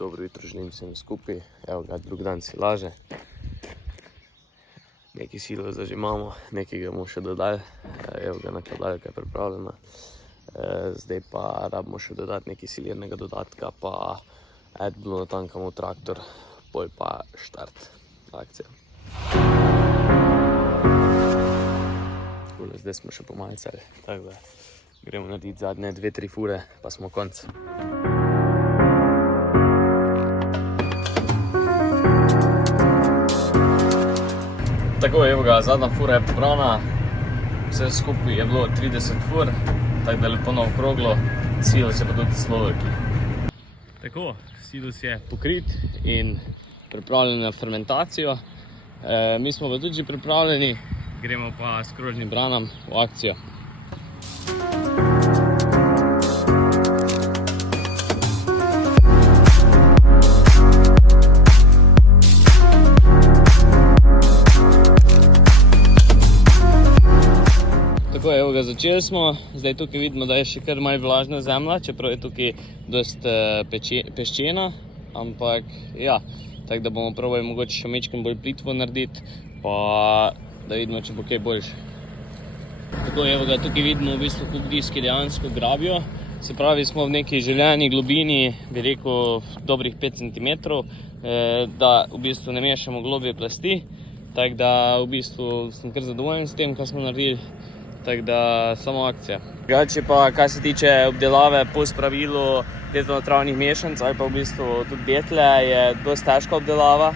Dobro jutro želim vsem skupaj. Evo ga, drug dan si laže. Nekaj silo zdaj že imamo, nekaj ga bomo še dodali. Evo ga, nakladalka je pripravljena. Zdaj pa rabimo še dodati nekaj silirnega dodatka, pa AdBlue natankamo v traktor, pol pa štart akcija. Zdaj smo še pomajcali, tako da gremo narediti zadnje 2-3 fure, pa smo konc. Tako, evo ga, zadnja fura je pobrana, vse skupaj je bilo 30 fur, tako da lepo naokroglo, silus je pa tudi sloveki. Tako, silus je pokrit in pripravljen na fermentacijo. Mi smo pa tudi že pripravljeni, gremo pa s krožnim branom v akcijo. Tako, evo ga, začeli smo. Zdaj tukaj vidimo, da je še kar malo vlažna zemlja, čeprav je tukaj dosti peščena, ampak ja, tako da bomo probali mogoče še mečkim bolj plitvo narediti, pa da vidimo, če bo kaj boljše. Tako, evo ga, tukaj vidimo v bistvu, koliko diski dejansko grabijo. Se pravi, smo v neki željeni globini, bi rekel, dobrih 5 cm, da v bistvu ne mešamo globje plasti, tako da v bistvu sem kar zadovoljen s tem, kaj smo naredili. Tako da, samo akcija. Drugače pa, kar se tiče obdelave po spravilu detonatravnih mešanic ali pa v bistvu tudi detle, je dosti težka obdelava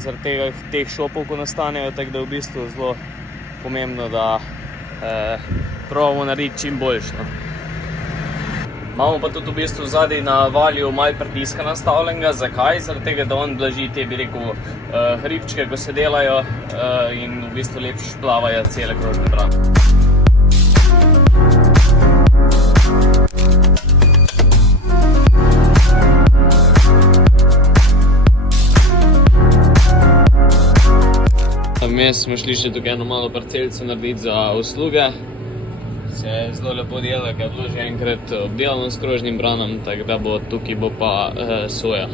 zaradi teh šopov, ko nastanejo, tako da je v bistvu zelo pomembno, da probamo narediti čim boljše. Imamo pa tudi v bistvu zadaj na valju malo pritiska nastavljenega. Zakaj? Zaradi tega, da on blaži te, bi rekel, hribčke, ko se delajo in v bistvu lepše plavajo cele krožne brane. Vmes smo šli še tukaj eno malo parcelico narediti za usluge. Se je zelo lepo delo, ker je bilo že enkrat obdelano s krožnim branom, tako da bo tukaj bo pa soja.